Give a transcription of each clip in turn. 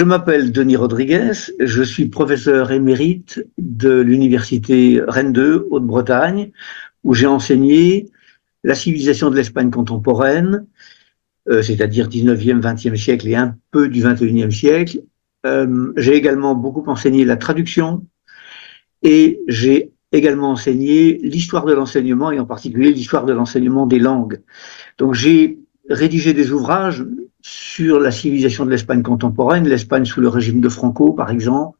Je m'appelle Denis Rodriguez, je suis professeur émérite de l'université Rennes 2, Haute-Bretagne, où j'ai enseigné la civilisation de l'Espagne contemporaine, c'est-à-dire 19e, 20e siècle et un peu du 21e siècle. J'ai également beaucoup enseigné la traduction et j'ai également enseigné l'histoire de l'enseignement et en particulier l'histoire de l'enseignement des langues. Donc j'ai rédigé des ouvrages sur la civilisation de l'Espagne contemporaine, l'Espagne sous le régime de Franco par exemple,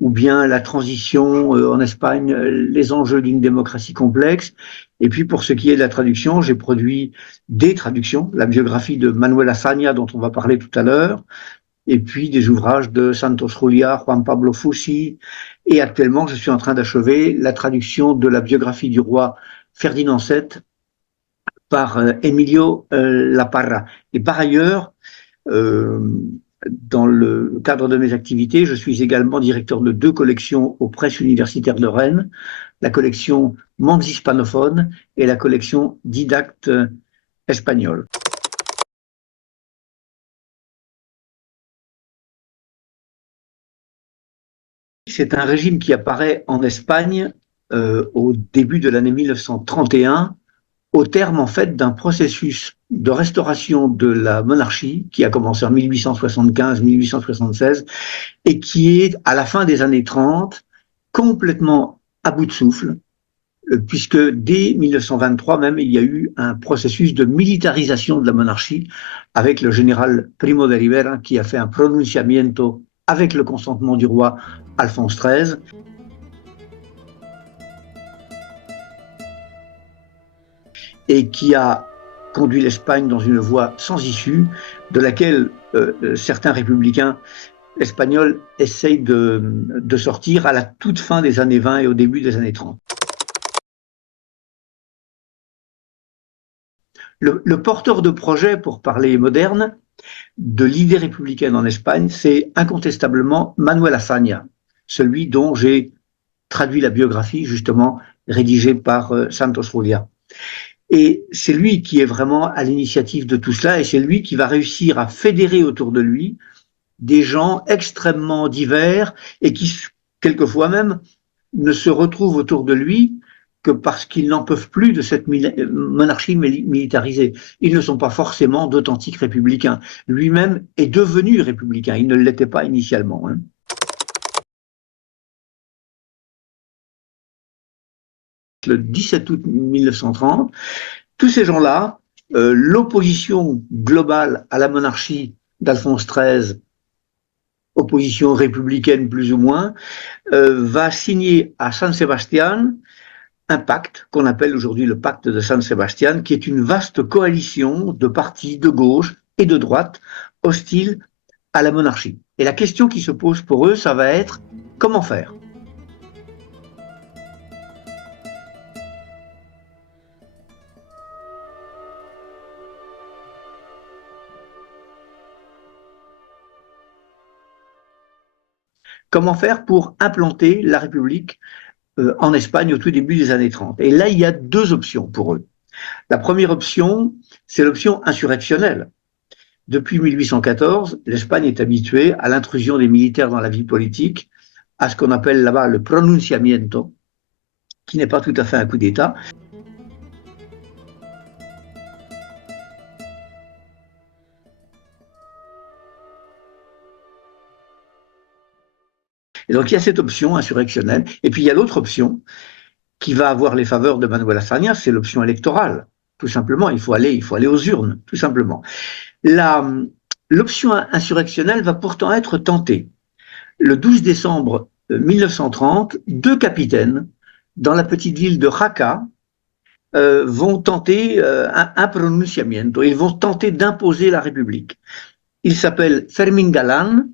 ou bien la transition en Espagne, les enjeux d'une démocratie complexe. Et puis pour ce qui est de la traduction, j'ai produit des traductions, la biographie de Manuel Azaña dont on va parler tout à l'heure, et puis des ouvrages de Santos Juliá, Juan Pablo Fusi, et actuellement je suis en train d'achever la traduction de la biographie du roi Ferdinand VII par Emilio Laparra. Et par ailleurs, euh, dans le cadre de mes activités, je suis également directeur de deux collections aux presses universitaires de Rennes, la collection Mondes hispanophones et la collection Didacte espagnol. C'est un régime qui apparaît en Espagne au début de l'année 1931, au terme en fait d'un processus de restauration de la monarchie qui a commencé en 1875-1876 et qui est à la fin des années 30 complètement à bout de souffle, puisque dès 1923 même, il y a eu un processus de militarisation de la monarchie avec le général Primo de Rivera qui a fait un pronunciamiento avec le consentement du roi Alphonse XIII et qui a conduit l'Espagne dans une voie sans issue, de laquelle certains républicains espagnols essayent de sortir à la toute fin des années 20 et au début des années 30. Le porteur de projet, pour parler moderne, de l'idée républicaine en Espagne, c'est incontestablement Manuel Azaña, celui dont j'ai traduit la biographie, justement, rédigée par Santos Juliá. Et c'est lui qui est vraiment à l'initiative de tout cela, et c'est lui qui va réussir à fédérer autour de lui des gens extrêmement divers et qui, quelquefois même, ne se retrouvent autour de lui que parce qu'ils n'en peuvent plus de cette monarchie militarisée. Ils ne sont pas forcément d'authentiques républicains. Lui-même est devenu républicain, il ne l'était pas initialement. Le 17 août 1930, tous ces gens-là, l'opposition globale à la monarchie d'Alphonse XIII, opposition républicaine plus ou moins, va signer à San Sebastián un pacte qu'on appelle aujourd'hui le pacte de San Sebastián, qui est une vaste coalition de partis de gauche et de droite hostiles à la monarchie. Et la question qui se pose pour eux, ça va être comment faire? Comment faire pour implanter la République en Espagne au tout début des années 30? Et là, il y a deux options pour eux. La première option, c'est l'option insurrectionnelle. Depuis 1814, l'Espagne est habituée à l'intrusion des militaires dans la vie politique, à ce qu'on appelle là-bas le pronunciamiento, qui n'est pas tout à fait un coup d'État. Et donc il y a cette option insurrectionnelle. Et puis il y a l'autre option qui va avoir les faveurs de Manuel Azaña, c'est l'option électorale. Tout simplement, il faut aller aux urnes, tout simplement. L'option insurrectionnelle va pourtant être tentée. Le 12 décembre 1930, deux capitaines dans la petite ville de Jaca vont tenter un pronunciamiento. Ils vont tenter d'imposer la République. Il s'appelle Fermín Galán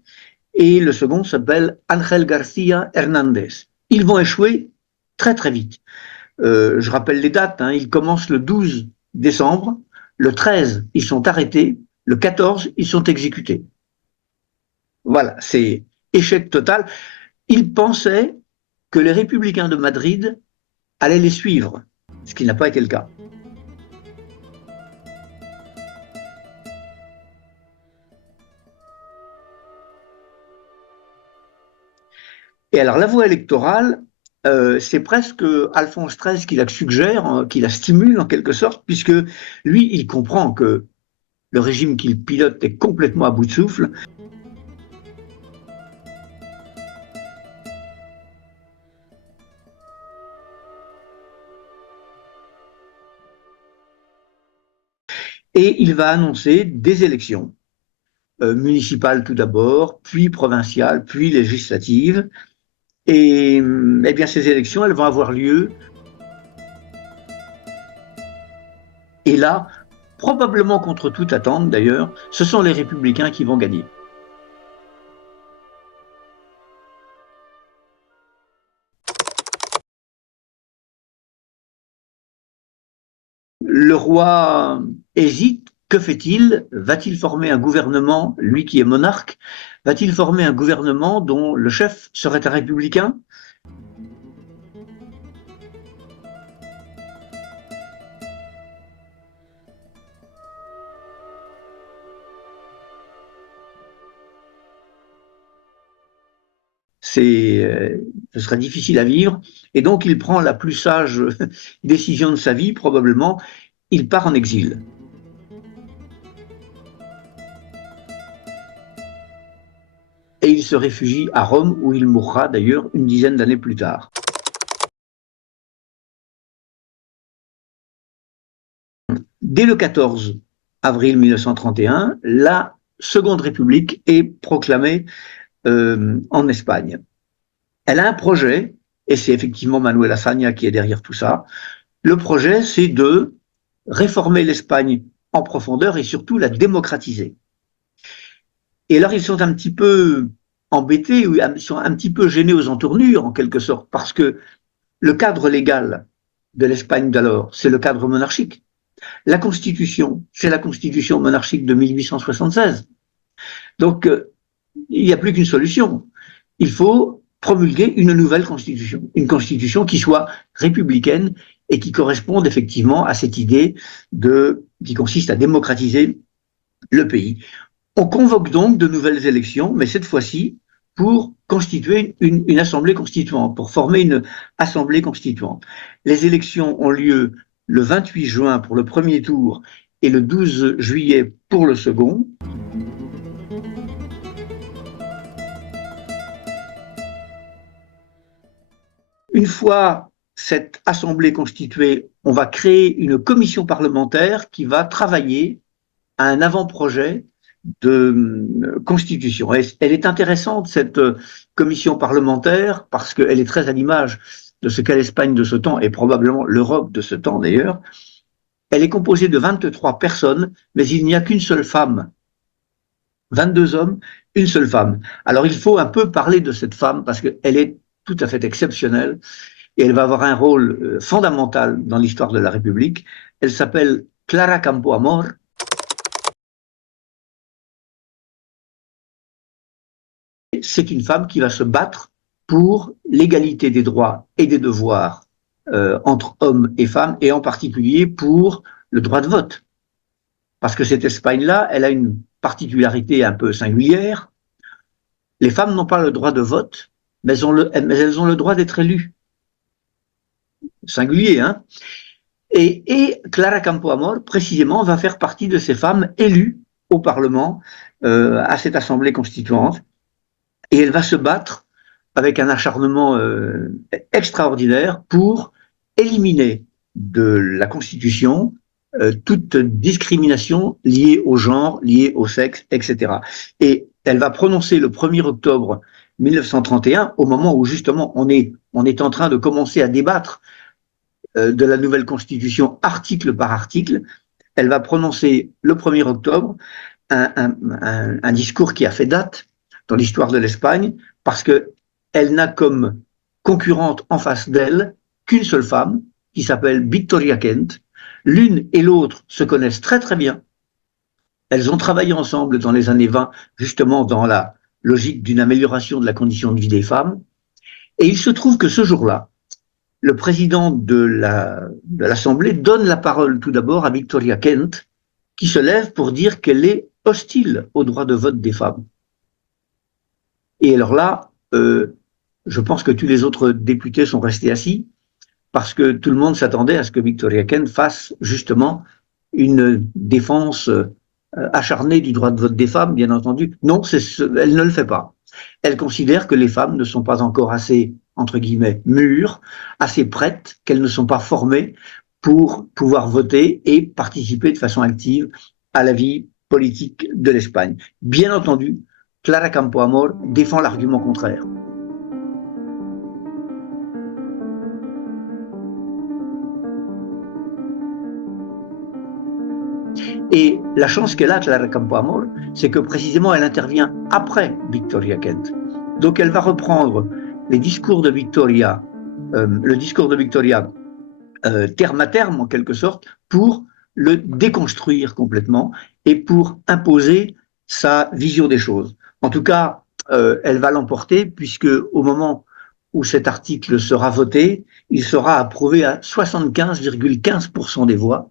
et le second s'appelle Ángel García Hernández. Ils vont échouer très très vite. Je rappelle les dates, hein, ils commencent le 12 décembre, le 13 ils sont arrêtés, le 14 ils sont exécutés. Voilà, c'est échec total. Ils pensaient que les républicains de Madrid allaient les suivre, ce qui n'a pas été le cas. Et alors la voie électorale, c'est presque Alphonse XIII qui la suggère, hein, qui la stimule en quelque sorte, puisque lui, il comprend que le régime qu'il pilote est complètement à bout de souffle. Et il va annoncer des élections, municipales tout d'abord, puis provinciales, puis législatives. Et eh bien, ces élections, elles vont avoir lieu. Et là, probablement contre toute attente d'ailleurs, ce sont les républicains qui vont gagner. Le roi hésite. Que fait-il? Va-t-il former un gouvernement, lui qui est monarque? Va-t-il former un gouvernement dont le chef serait un républicain? Ce serait difficile à vivre. Et donc, il prend la plus sage décision de sa vie, probablement. Il part en exil. Et il se réfugie à Rome, où il mourra d'ailleurs une dizaine d'années plus tard. Dès le 14 avril 1931, la Seconde République est proclamée en Espagne. Elle a un projet, et c'est effectivement Manuel Azaña qui est derrière tout ça. Le projet, c'est de réformer l'Espagne en profondeur et surtout la démocratiser. Et alors, ils sont un petit peu embêtés, ou ils sont un petit peu gênés aux entournures, en quelque sorte, parce que le cadre légal de l'Espagne d'alors, c'est le cadre monarchique. La Constitution, c'est la Constitution monarchique de 1876. Donc, il n'y a plus qu'une solution. Il faut promulguer une nouvelle constitution, une constitution qui soit républicaine et qui corresponde effectivement à cette idée qui consiste à démocratiser le pays. On convoque donc de nouvelles élections, mais cette fois-ci pour constituer une assemblée constituante, pour former une assemblée constituante. Les élections ont lieu le 28 juin pour le premier tour et le 12 juillet pour le second. Une fois cette assemblée constituée, on va créer une commission parlementaire qui va travailler à un avant-projet de constitution. Elle est intéressante, cette commission parlementaire, parce qu'elle est très à l'image de ce qu'est l'Espagne de ce temps, et probablement l'Europe de ce temps d'ailleurs. Elle est composée de 23 personnes, mais il n'y a qu'une seule femme. 22 hommes, une seule femme. Alors il faut un peu parler de cette femme, parce qu'elle est tout à fait exceptionnelle, et elle va avoir un rôle fondamental dans l'histoire de la République. Elle s'appelle Clara Campoamor. C'est une femme qui va se battre pour l'égalité des droits et des devoirs entre hommes et femmes, et en particulier pour le droit de vote. Parce que cette Espagne-là, elle a une particularité un peu singulière. Les femmes n'ont pas le droit de vote, mais elles ont le droit d'être élues. Singulier, hein? Et Clara Campoamor, précisément, va faire partie de ces femmes élues au Parlement, à cette Assemblée constituante. Et elle va se battre avec un acharnement extraordinaire pour éliminer de la Constitution toute discrimination liée au genre, liée au sexe, etc. Et elle va prononcer le 1er octobre 1931, au moment où justement on est en train de commencer à débattre de la nouvelle Constitution article par article. Elle va prononcer le 1er octobre un discours qui a fait date dans l'histoire de l'Espagne, parce qu'elle n'a comme concurrente en face d'elle qu'une seule femme, qui s'appelle Victoria Kent. L'une et l'autre se connaissent très très bien. Elles ont travaillé ensemble dans les années 20, justement dans la logique d'une amélioration de la condition de vie des femmes. Et il se trouve que ce jour-là, le président de l'Assemblée donne la parole tout d'abord à Victoria Kent, qui se lève pour dire qu'elle est hostile au droit de vote des femmes. Et alors là, je pense que tous les autres députés sont restés assis parce que tout le monde s'attendait à ce que Victoria Kent fasse justement une défense acharnée du droit de vote des femmes, bien entendu. Non, elle ne le fait pas. Elle considère que les femmes ne sont pas encore assez, entre guillemets, mûres, assez prêtes, qu'elles ne sont pas formées pour pouvoir voter et participer de façon active à la vie politique de l'Espagne. Bien entendu, Clara Campoamor défend l'argument contraire. Et la chance qu'elle a, Clara Campoamor, c'est que précisément elle intervient après Victoria Kent. Donc elle va reprendre les discours de Victoria, le discours de Victoria terme à terme en quelque sorte, pour le déconstruire complètement et pour imposer sa vision des choses. En tout cas, elle va l'emporter puisque au moment où cet article sera voté, il sera approuvé à 75,15% des voix.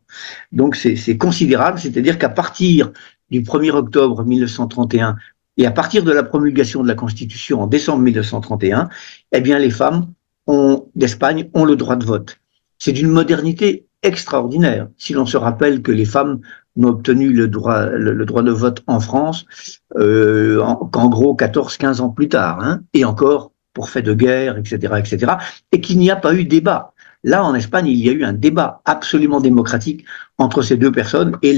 Donc c'est considérable, c'est-à-dire qu'à partir du 1er octobre 1931 et à partir de la promulgation de la Constitution en décembre 1931, eh bien les femmes d'Espagne ont le droit de vote. C'est d'une modernité extraordinaire. Si l'on se rappelle que les femmes n'ont obtenu le droit de vote en France qu'en gros 14-15 ans plus tard, hein, et encore pour fait de guerre, etc., etc., et qu'il n'y a pas eu débat. Là, en Espagne, il y a eu un débat absolument démocratique entre ces deux personnes et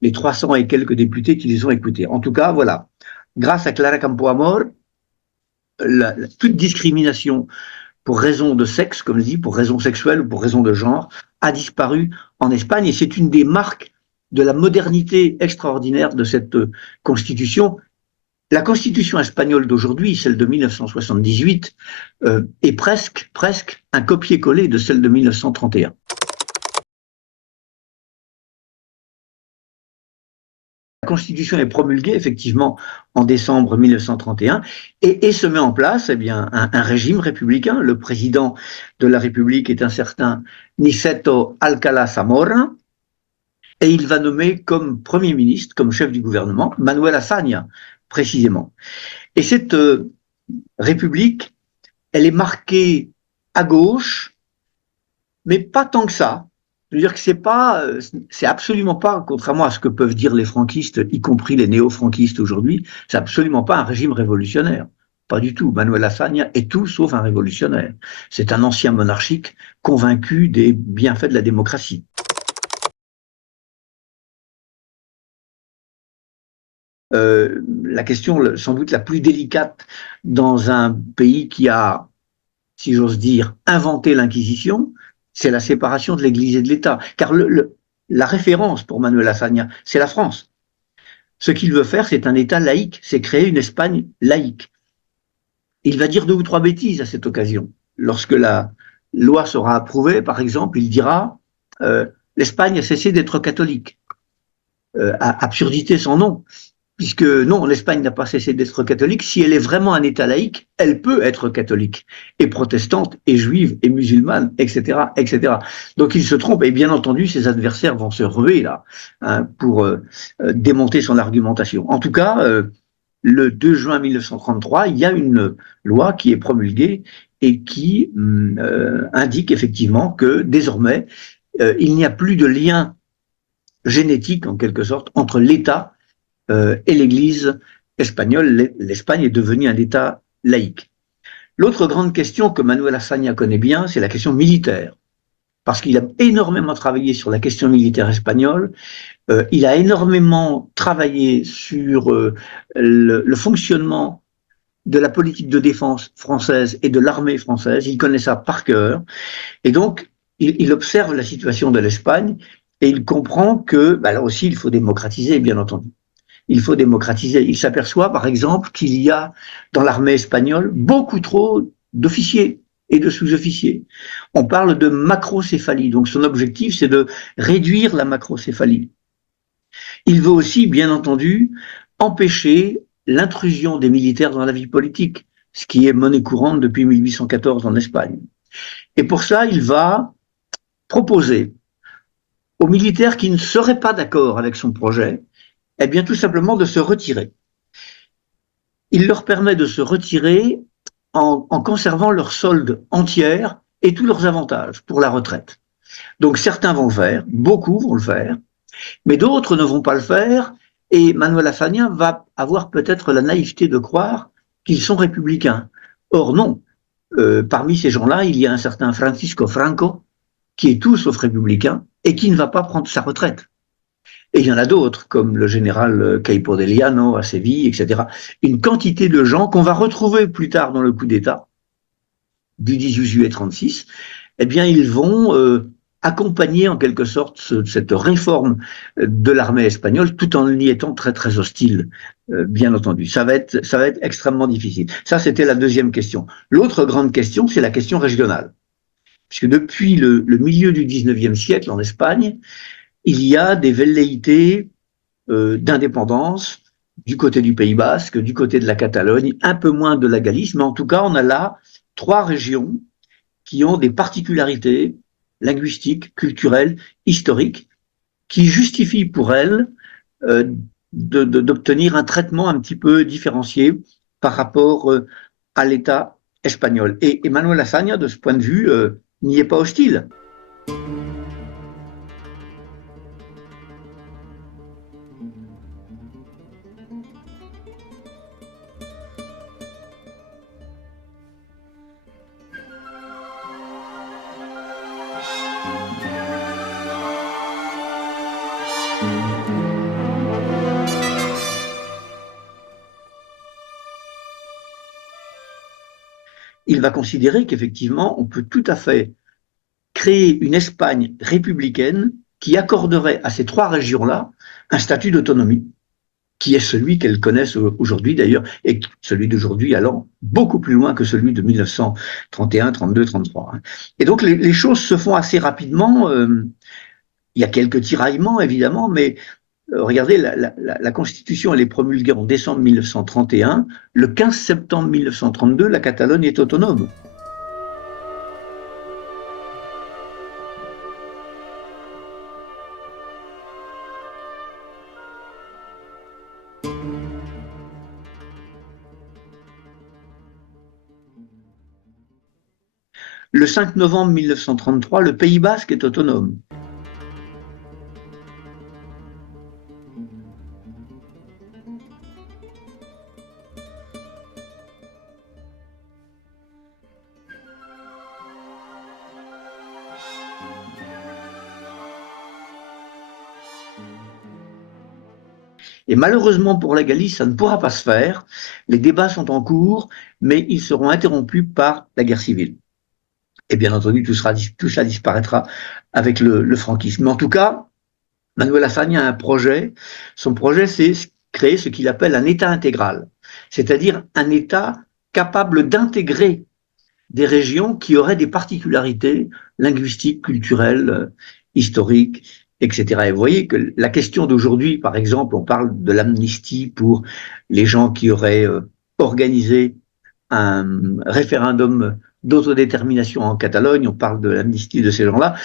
les 300 et quelques députés qui les ont écoutés. En tout cas, voilà, grâce à Clara Campoamor, toute discrimination pour raison de sexe, comme je dis, pour raison sexuelle ou pour raison de genre, a disparu en Espagne et c'est une des marques de la modernité extraordinaire de cette constitution. La constitution espagnole d'aujourd'hui, celle de 1978, est presque un copier-coller de celle de 1931. La Constitution est promulguée effectivement en décembre 1931 et se met en place eh bien, un régime républicain. Le président de la République est un certain Niceto Alcalá Zamora et il va nommer comme Premier ministre, comme chef du gouvernement, Manuel Azaña, précisément. Et cette République, elle est marquée à gauche, mais pas tant que ça. Je veux dire que c'est absolument pas, contrairement à ce que peuvent dire les franquistes, y compris les néo-franquistes aujourd'hui, c'est absolument pas un régime révolutionnaire. Pas du tout. Manuel Azaña est tout sauf un révolutionnaire. C'est un ancien monarchique convaincu des bienfaits de la démocratie. La question sans doute la plus délicate dans un pays qui a, si j'ose dire, inventé l'Inquisition, c'est la séparation de l'Église et de l'État. Car la référence pour Manuel Azaña, c'est la France. Ce qu'il veut faire, c'est un État laïque, c'est créer une Espagne laïque. Il va dire deux ou trois bêtises à cette occasion. Lorsque la loi sera approuvée, par exemple, il dira l'Espagne a cessé d'être catholique. Absurdité sans nom. Puisque non, l'Espagne n'a pas cessé d'être catholique. Si elle est vraiment un État laïque, elle peut être catholique, et protestante, et juive, et musulmane, etc., etc. Donc il se trompe, et bien entendu, ses adversaires vont se ruer là, hein, pour démonter son argumentation. En tout cas, le 2 juin 1933, il y a une loi qui est promulguée et qui indique effectivement que désormais, il n'y a plus de lien génétique, en quelque sorte, entre l'État et l'Église espagnole. L'Espagne est devenue un État laïque. L'autre grande question que Manuel Azaña connaît bien, c'est la question militaire, parce qu'il a énormément travaillé sur la question militaire espagnole, il a énormément travaillé sur le fonctionnement de la politique de défense française et de l'armée française, il connaît ça par cœur, et donc il observe la situation de l'Espagne, et il comprend que, là aussi, il faut démocratiser, bien entendu. Il faut démocratiser. Il s'aperçoit, par exemple, qu'il y a dans l'armée espagnole beaucoup trop d'officiers et de sous-officiers. On parle de macrocéphalie. Donc son objectif, c'est de réduire la macrocéphalie. Il veut aussi, bien entendu, empêcher l'intrusion des militaires dans la vie politique, ce qui est monnaie courante depuis 1814 en Espagne. Et pour ça, il va proposer aux militaires qui ne seraient pas d'accord avec son projet, eh bien tout simplement de se retirer. Il leur permet de se retirer en conservant leur solde entière et tous leurs avantages pour la retraite. Donc certains vont le faire, beaucoup vont le faire, mais d'autres ne vont pas le faire, et Manuel Azaña va avoir peut-être la naïveté de croire qu'ils sont républicains. Or non, parmi ces gens-là, il y a un certain Francisco Franco, qui est tout sauf républicain, et qui ne va pas prendre sa retraite. Et il y en a d'autres, comme le général Caipodeliano à Séville, etc. Une quantité de gens qu'on va retrouver plus tard dans le coup d'État du 18 juillet 36, eh bien, ils vont accompagner en quelque sorte cette réforme de l'armée espagnole, tout en y étant très très hostile, bien entendu. Ça va être extrêmement difficile. Ça, c'était la deuxième question. L'autre grande question, c'est la question régionale. Puisque depuis le milieu du 19e siècle en Espagne, il y a des velléités d'indépendance du côté du Pays Basque, du côté de la Catalogne, un peu moins de la Galice, mais en tout cas, on a là trois régions qui ont des particularités linguistiques, culturelles, historiques, qui justifient pour elles d'obtenir un traitement un petit peu différencié par rapport à l'État espagnol. Et Manuel Azaña, de ce point de vue, n'y est pas hostile. Il va considérer qu'effectivement, on peut tout à fait créer une Espagne républicaine qui accorderait à ces trois régions-là un statut d'autonomie, qui est celui qu'elles connaissent aujourd'hui d'ailleurs, et celui d'aujourd'hui allant beaucoup plus loin que celui de 1931, 32, 33. Et donc les choses se font assez rapidement. Il y a quelques tiraillements évidemment, mais regardez, la Constitution elle est promulguée en décembre 1931. Le 15 septembre 1932, la Catalogne est autonome. Le 5 novembre 1933, le Pays Basque est autonome. Et malheureusement pour la Galice, ça ne pourra pas se faire. Les débats sont en cours, mais ils seront interrompus par la guerre civile. Et bien entendu, tout ça disparaîtra avec le franquisme. Mais en tout cas, Manuel Azaña a un projet. Son projet, c'est créer ce qu'il appelle un État intégral, c'est-à-dire un État capable d'intégrer des régions qui auraient des particularités linguistiques, culturelles, historiques, etc. Et vous voyez que la question d'aujourd'hui, par exemple, on parle de l'amnistie pour les gens qui auraient organisé un référendum d'autodétermination en Catalogne, on parle de l'amnistie de ces gens-là.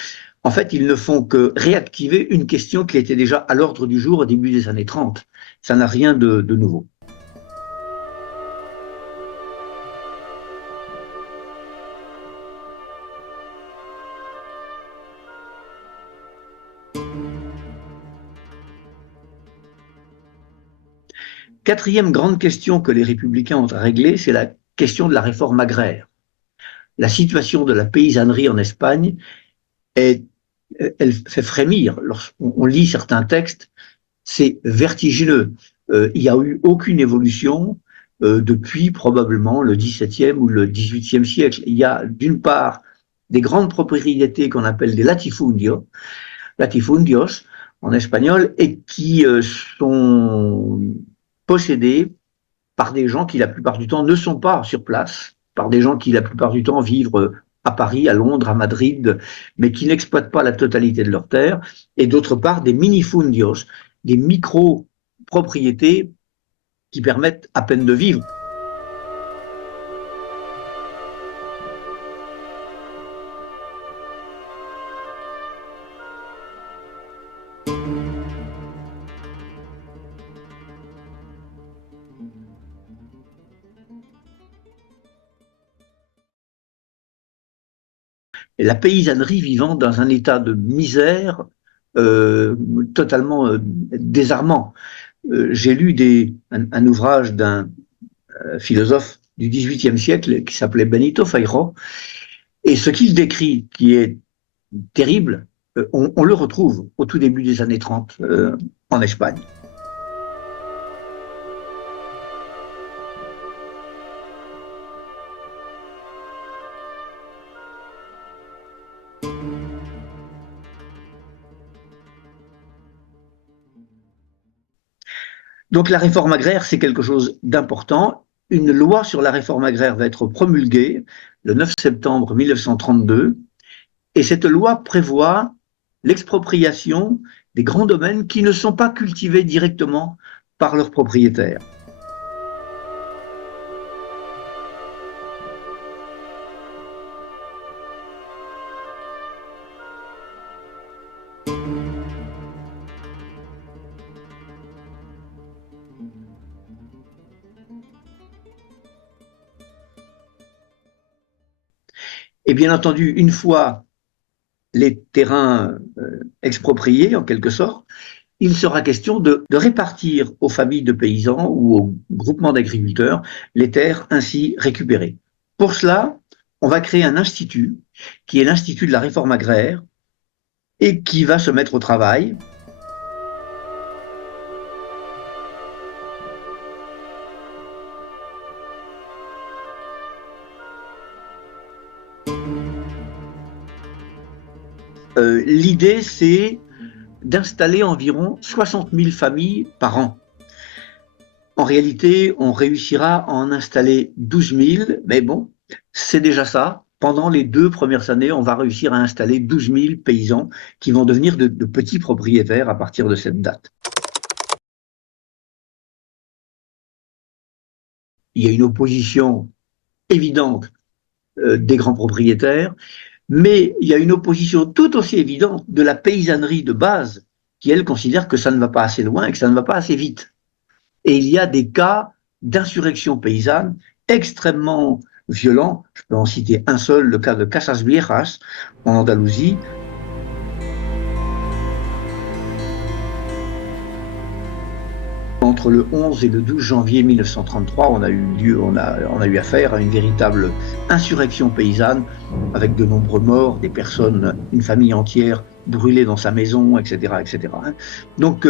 En fait, ils ne font que réactiver une question qui était déjà à l'ordre du jour au début des années 30. Ça n'a rien de nouveau. Quatrième grande question que les républicains ont à régler, c'est la question de la réforme agraire. La situation de la paysannerie en Espagne, est, elle fait frémir. Lorsqu'on lit certains textes, c'est vertigineux. Il n'y a eu aucune évolution depuis probablement le XVIIe ou le XVIIIe siècle. Il y a d'une part des grandes propriétés qu'on appelle des latifundios en espagnol, et qui sont possédés par des gens qui la plupart du temps ne sont pas sur place, par des gens qui la plupart du temps vivent à Paris, à Londres, à Madrid, mais qui n'exploitent pas la totalité de leurs terres, et d'autre part des minifundios, des micro-propriétés qui permettent à peine de vivre. la paysannerie vivant dans un état de misère euh, totalement désarmant. J'ai lu un ouvrage d'un philosophe du XVIIIe siècle qui s'appelait Benito Feijóo, et ce qu'il décrit, qui est terrible, on le retrouve au tout début des années 30 en Espagne. Donc la réforme agraire, c'est quelque chose d'important. Une loi sur la réforme agraire va être promulguée le 9 septembre 1932, et cette loi prévoit l'expropriation des grands domaines qui ne sont pas cultivés directement par leurs propriétaires. Et bien entendu, une fois les terrains expropriés, en quelque sorte, il sera question de répartir aux familles de paysans ou aux groupements d'agriculteurs les terres ainsi récupérées. Pour cela, on va créer un institut qui est l'Institut de la réforme agraire et qui va se mettre au travail. L'idée, c'est d'installer environ 60 000 familles par an. En réalité, on réussira à en installer 12 000, mais bon, c'est déjà ça. Pendant les 2 premières années, on va réussir à installer 12 000 paysans qui vont devenir de petits propriétaires à partir de cette date. Il y a une opposition évidente des grands propriétaires, mais il y a une opposition tout aussi évidente de la paysannerie de base qui, elle, considère que ça ne va pas assez loin et que ça ne va pas assez vite. Et il y a des cas d'insurrection paysanne extrêmement violents. Je peux en citer un seul, le cas de Casas Viejas, en Andalousie. Entre le 11 et le 12 janvier 1933, on a eu affaire à une véritable insurrection paysanne avec de nombreux morts, des personnes, une famille entière brûlée dans sa maison, etc., etc. Donc,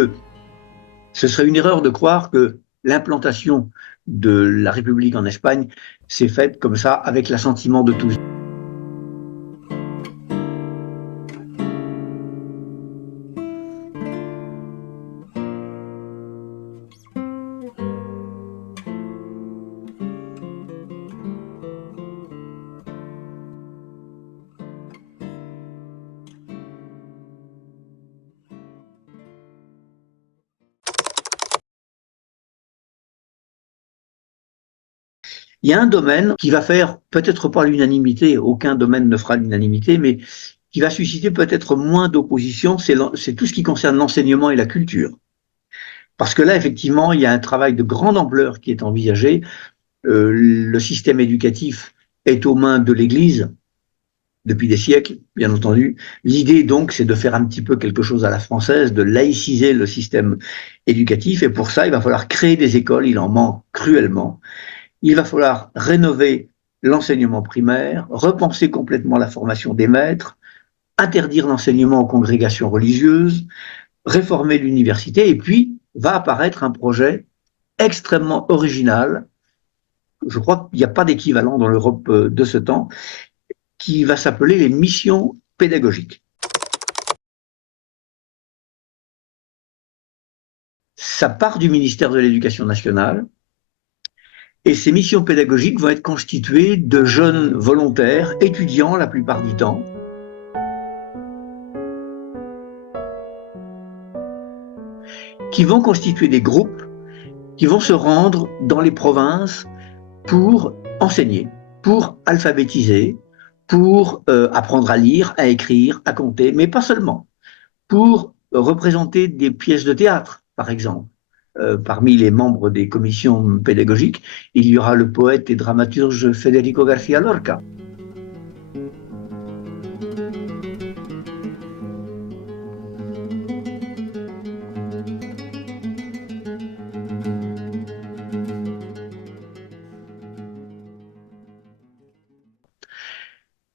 ce serait une erreur de croire que l'implantation de la République en Espagne s'est faite comme ça avec l'assentiment de tous. Il y a un domaine qui va faire peut-être pas l'unanimité, aucun domaine ne fera l'unanimité, mais qui va susciter peut-être moins d'opposition, c'est tout ce qui concerne l'enseignement et la culture. Parce que là, effectivement, il y a un travail de grande ampleur qui est envisagé. Le système éducatif est aux mains de l'Église depuis des siècles, bien entendu. L'idée, donc, c'est de faire un petit peu quelque chose à la française, de laïciser le système éducatif. Et pour ça, il va falloir créer des écoles, il en manque cruellement. Il va falloir rénover l'enseignement primaire, repenser complètement la formation des maîtres, interdire l'enseignement aux congrégations religieuses, réformer l'université, et puis va apparaître un projet extrêmement original, je crois qu'il n'y a pas d'équivalent dans l'Europe de ce temps, qui va s'appeler les missions pédagogiques. Ça part du ministère de l'Éducation nationale, et ces missions pédagogiques vont être constituées de jeunes volontaires, étudiants la plupart du temps, qui vont constituer des groupes qui vont se rendre dans les provinces pour enseigner, pour alphabétiser, pour apprendre à lire, à écrire, à compter, mais pas seulement, pour représenter des pièces de théâtre, par exemple. Parmi les membres des commissions pédagogiques, il y aura le poète et dramaturge Federico García Lorca.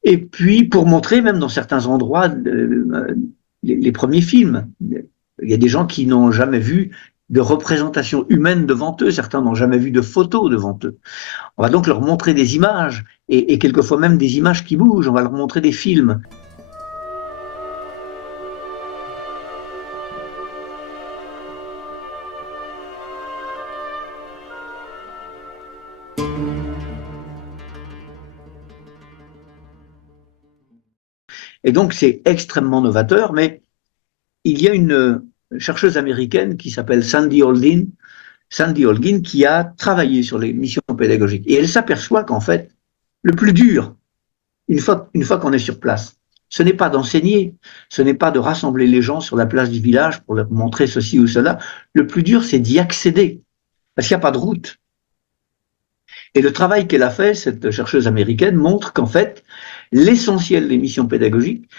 Et puis, pour montrer même dans certains endroits les premiers films. Il y a des gens qui n'ont jamais vu de représentation humaine devant eux, certains n'ont jamais vu de photos devant eux. On va donc leur montrer des images, et quelquefois même des images qui bougent, on va leur montrer des films. Et donc c'est extrêmement novateur, mais il y a une chercheuse américaine qui s'appelle Sandy Holguin, qui a travaillé sur les missions pédagogiques. Et elle s'aperçoit qu'en fait, le plus dur, une fois qu'on est sur place, ce n'est pas d'enseigner, ce n'est pas de rassembler les gens sur la place du village pour leur montrer ceci ou cela. Le plus dur, c'est d'y accéder, parce qu'il n'y a pas de route. Et le travail qu'elle a fait, cette chercheuse américaine, montre qu'en fait, l'essentiel des missions pédagogiques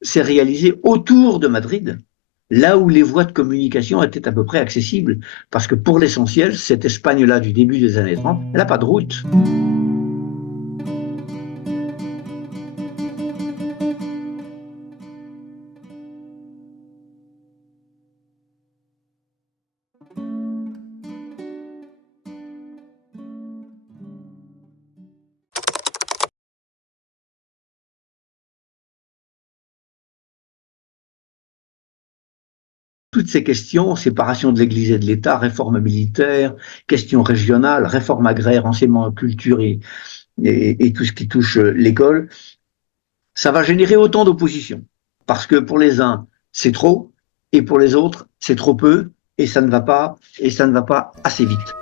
s'est réalisé autour de Madrid, là où les voies de communication étaient à peu près accessibles. Parce que pour l'essentiel, cette Espagne-là du début des années 30, elle n'a pas de route. Toutes ces questions, séparation de l'Église et de l'État, réforme militaire, questions régionales, réforme agraire, enseignement, culture et tout ce qui touche l'école, ça va générer autant d'opposition. Parce que pour les uns, c'est trop, et pour les autres, c'est trop peu, et ça ne va pas, et ça ne va pas assez vite.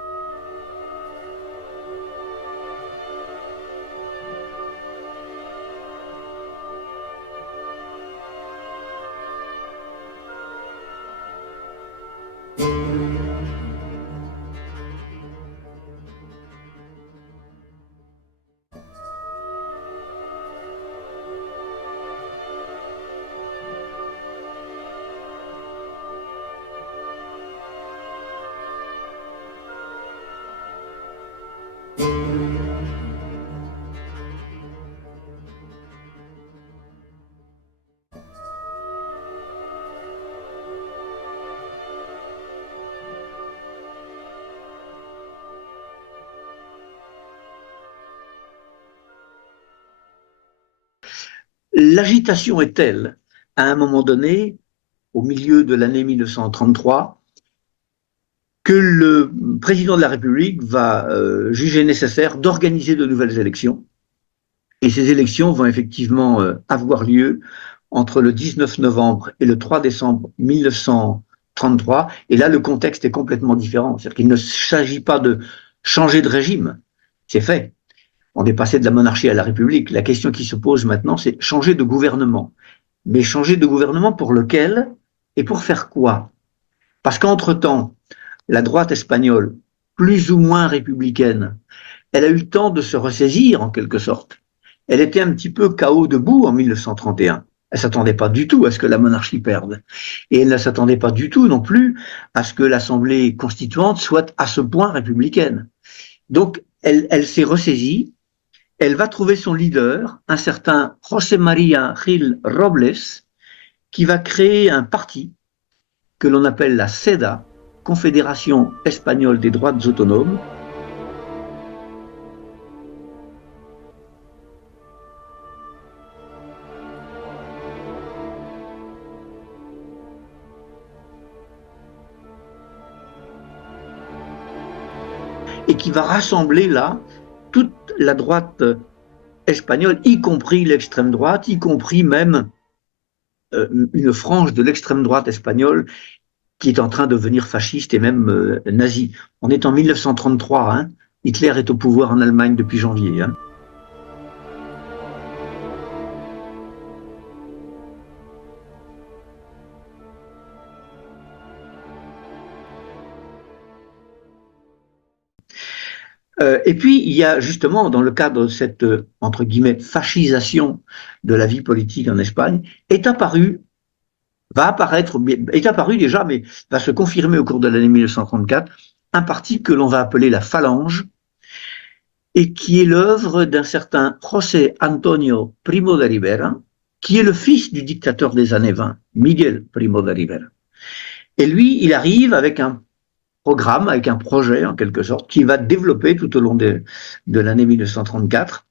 L'agitation est telle, à un moment donné, au milieu de l'année 1933, que le président de la République va juger nécessaire d'organiser de nouvelles élections. Et ces élections vont effectivement avoir lieu entre le 19 novembre et le 3 décembre 1933. Et là, le contexte est complètement différent. C'est-à-dire qu'il ne s'agit pas de changer de régime. C'est fait. On est passé de la monarchie à la République. La question qui se pose maintenant, c'est changer de gouvernement. Mais changer de gouvernement pour lequel et pour faire quoi? Parce qu'entre-temps, la droite espagnole, plus ou moins républicaine, elle a eu le temps de se ressaisir en quelque sorte. Elle était un petit peu KO debout en 1931. Elle ne s'attendait pas du tout à ce que la monarchie perde. Et elle ne s'attendait pas du tout non plus à ce que l'Assemblée constituante soit à ce point républicaine. Donc, elle s'est ressaisie. Elle va trouver son leader, un certain José María Gil Robles, qui va créer un parti que l'on appelle la CEDA, Confédération espagnole des droites autonomes, et qui va rassembler là toute la droite espagnole, y compris l'extrême droite, y compris même une frange de l'extrême droite espagnole qui est en train de devenir fasciste et même nazi. On est en 1933, hein. Hitler est au pouvoir en Allemagne depuis janvier. Hein. Et puis, il y a justement, dans le cadre de cette, entre guillemets, fascisation de la vie politique en Espagne, est apparu déjà, mais va se confirmer au cours de l'année 1934, un parti que l'on va appeler la Phalange, et qui est l'œuvre d'un certain José Antonio Primo de Rivera, qui est le fils du dictateur des années 20, Miguel Primo de Rivera. Et lui, il arrive avec un programme, avec un projet en quelque sorte, qu'il va développer tout au long de l'année 1934,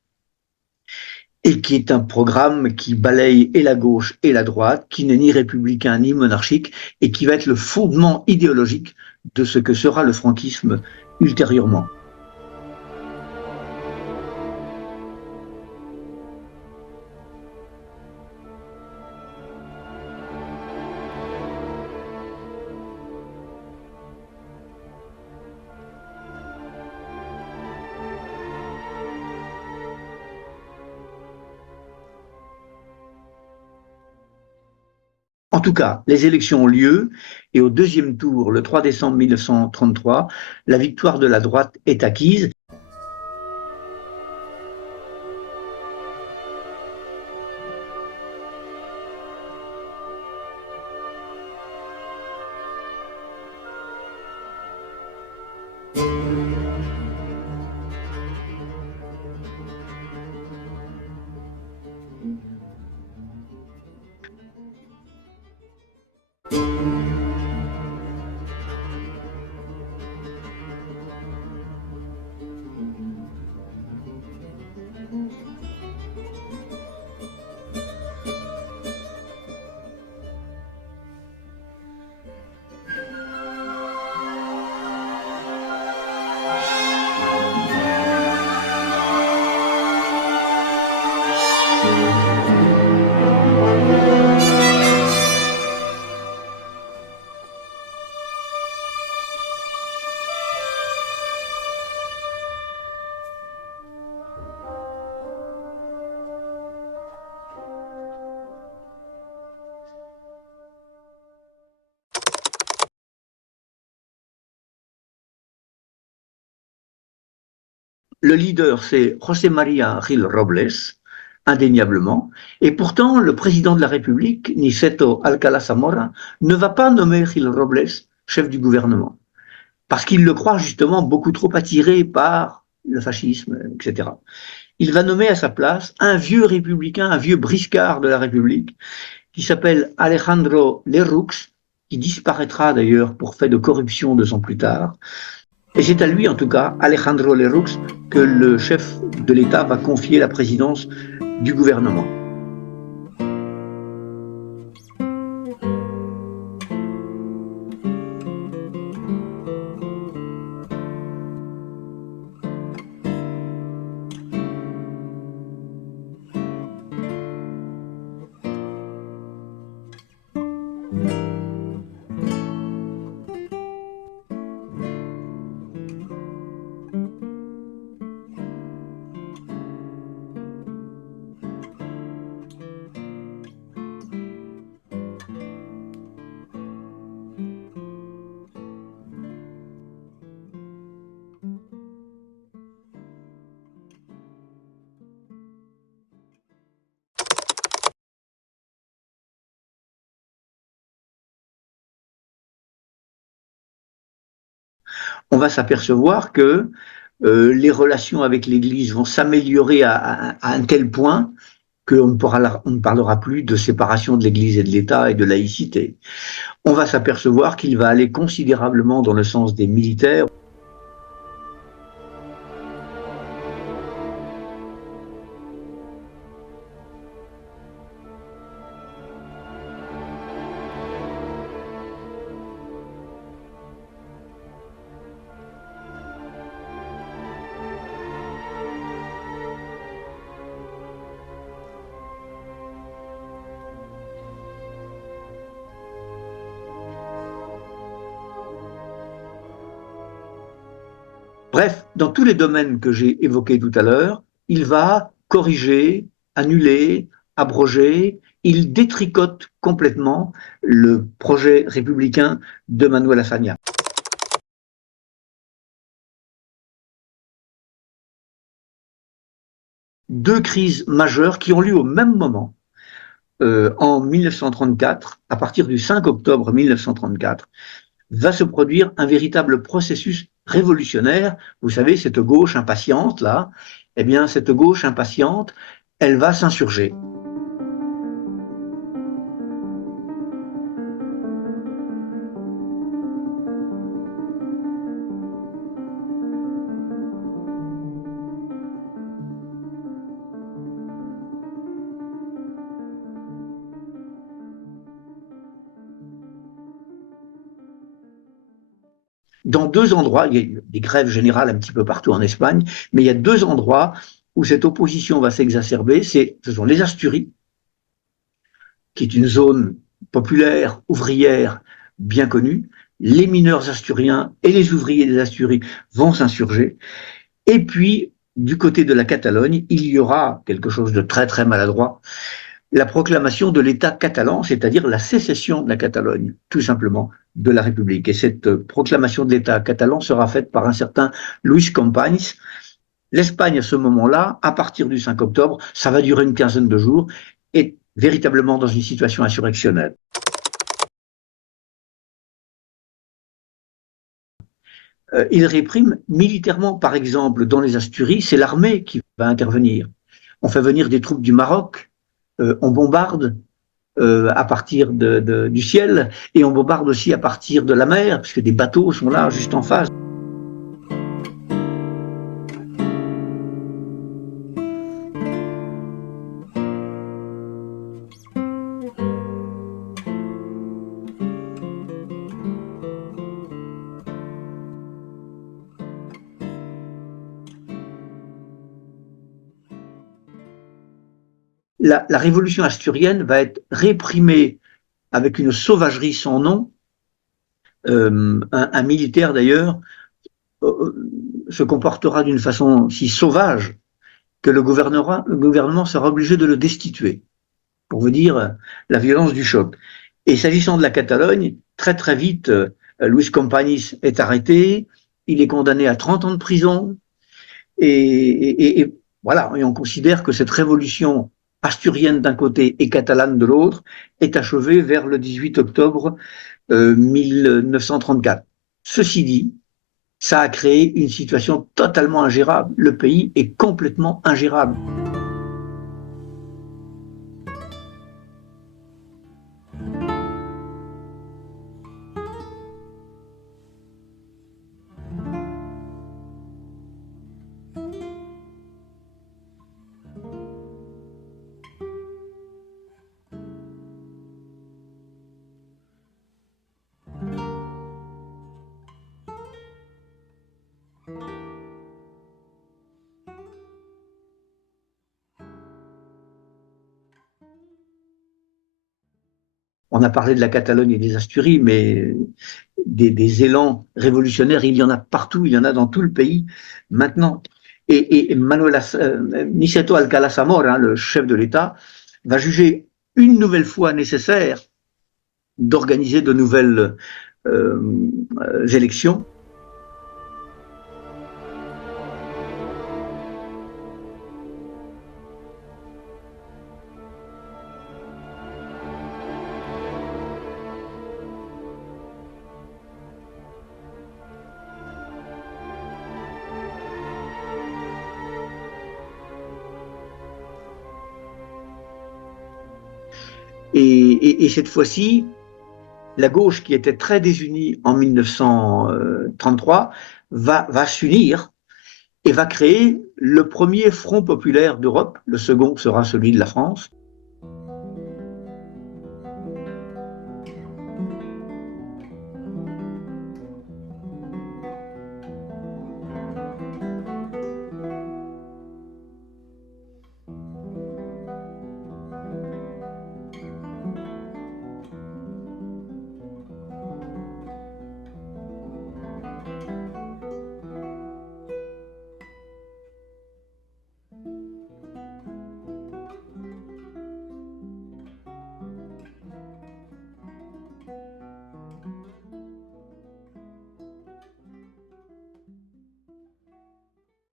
et qui est un programme qui balaye et la gauche et la droite, qui n'est ni républicain ni monarchique, et qui va être le fondement idéologique de ce que sera le franquisme ultérieurement. En tout cas, les élections ont lieu et au deuxième tour, le 3 décembre 1933, la victoire de la droite est acquise. Le leader, c'est José María Gil Robles, indéniablement, et pourtant le président de la République, Niceto Alcalá Zamora, ne va pas nommer Gil Robles chef du gouvernement, parce qu'il le croit justement beaucoup trop attiré par le fascisme, etc. Il va nommer à sa place un vieux républicain, un vieux briscard de la République, qui s'appelle Alejandro Lerroux, qui disparaîtra d'ailleurs pour fait de corruption 2 ans plus tard. Et c'est à lui, en tout cas, Alejandro Lerroux, que le chef de l'État va confier la présidence du gouvernement. On va s'apercevoir que les relations avec l'Église vont s'améliorer à un tel point qu'on ne parlera plus de séparation de l'Église et de l'État et de laïcité. On va s'apercevoir qu'il va aller considérablement dans le sens des militaires. Bref, dans tous les domaines que j'ai évoqués tout à l'heure, il va corriger, annuler, abroger, il détricote complètement le projet républicain de Manuel Azaña. Deux crises majeures qui ont lieu au même moment. En 1934, à partir du 5 octobre 1934, va se produire un véritable processus révolutionnaire, vous savez, cette gauche impatiente là, eh bien cette gauche impatiente, elle va s'insurger. Dans deux endroits, il y a des grèves générales un petit peu partout en Espagne, mais il y a deux endroits où cette opposition va s'exacerber. Ce sont les Asturies, qui est une zone populaire, ouvrière, bien connue. Les mineurs asturiens et les ouvriers des Asturies vont s'insurger. Et puis, du côté de la Catalogne, il y aura quelque chose de très très maladroit, la proclamation de l'État catalan, c'est-à-dire la sécession de la Catalogne, tout simplement, de la République. Et cette proclamation de l'État catalan sera faite par un certain Luis Companys. L'Espagne, à ce moment-là, à partir du 5 octobre, ça va durer une quinzaine de jours, est véritablement dans une situation insurrectionnelle. Il réprime militairement, par exemple, dans les Asturies, c'est l'armée qui va intervenir. On fait venir des troupes du Maroc, on bombarde à partir du ciel et on bombarde aussi à partir de la mer, puisque des bateaux sont là juste en face. La révolution asturienne va être réprimée avec une sauvagerie sans nom. Un militaire d'ailleurs se comportera d'une façon si sauvage que le gouvernement sera obligé de le destituer, pour vous dire la violence du choc. Et s'agissant de la Catalogne, très très vite, Luis Companys est arrêté, il est condamné à 30 ans de prison, et voilà, et on considère que cette révolution asturienne d'un côté et catalane de l'autre est achevée vers le 18 octobre 1934. Ceci dit, ça a créé une situation totalement ingérable. Le pays est complètement ingérable. On a parlé de la Catalogne et des Asturies, mais des élans révolutionnaires, il y en a partout, il y en a dans tout le pays maintenant. Et Niceto Alcalá Zamora, le chef de l'État, va juger une nouvelle fois nécessaire d'organiser de nouvelles élections. Et cette fois-ci, la gauche, qui était très désunie en 1933, va s'unir et va créer le premier front populaire d'Europe. Le second sera celui de la France.